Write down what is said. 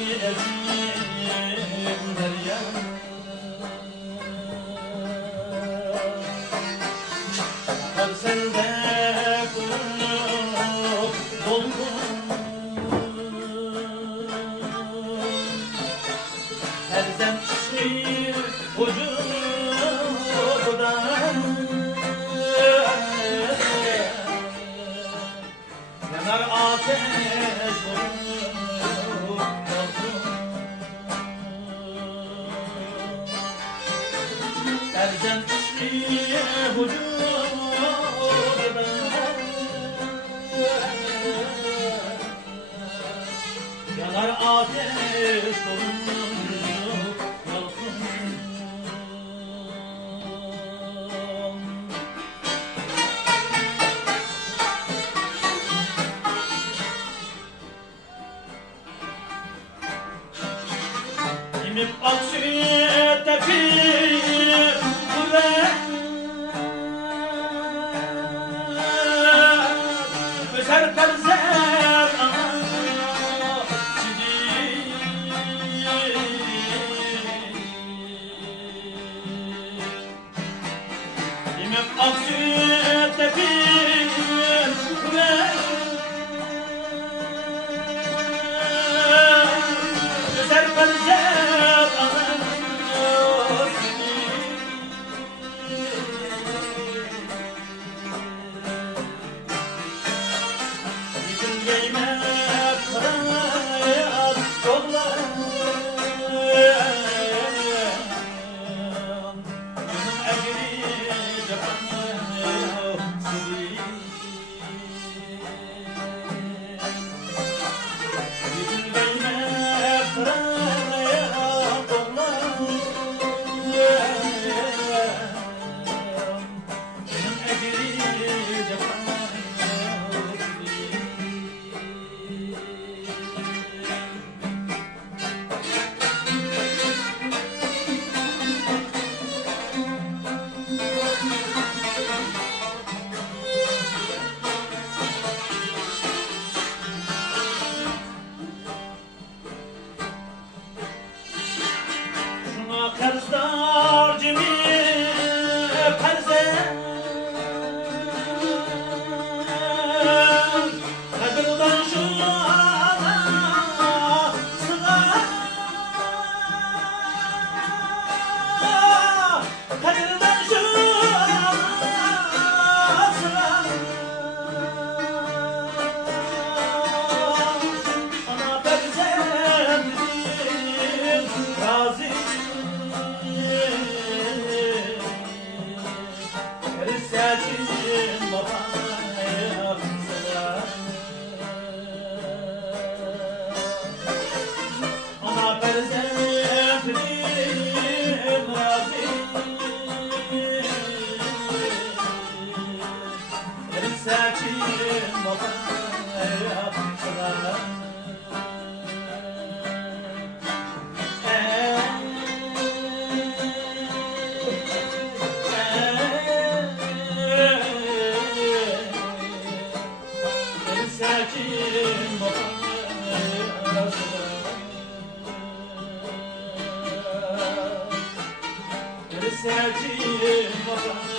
ezim derya. Her sende kurup doldum, her zemşir ucudan yanar ateş olup yandım. Her zemşir ucudan yanar ateş olup İmip aksiyet tepir kuvvet Özer perzer İmip aksiyet tepir kuvvet Özer perzer Karzlar cemi perze Kadırdan şu ana sıra Kadırdan şu ana sıra Ana perzemdir razı Risaletin babaya selam Ana perzemdim razı Risaletin babaya selam Sakin babaya selam Sakin babaya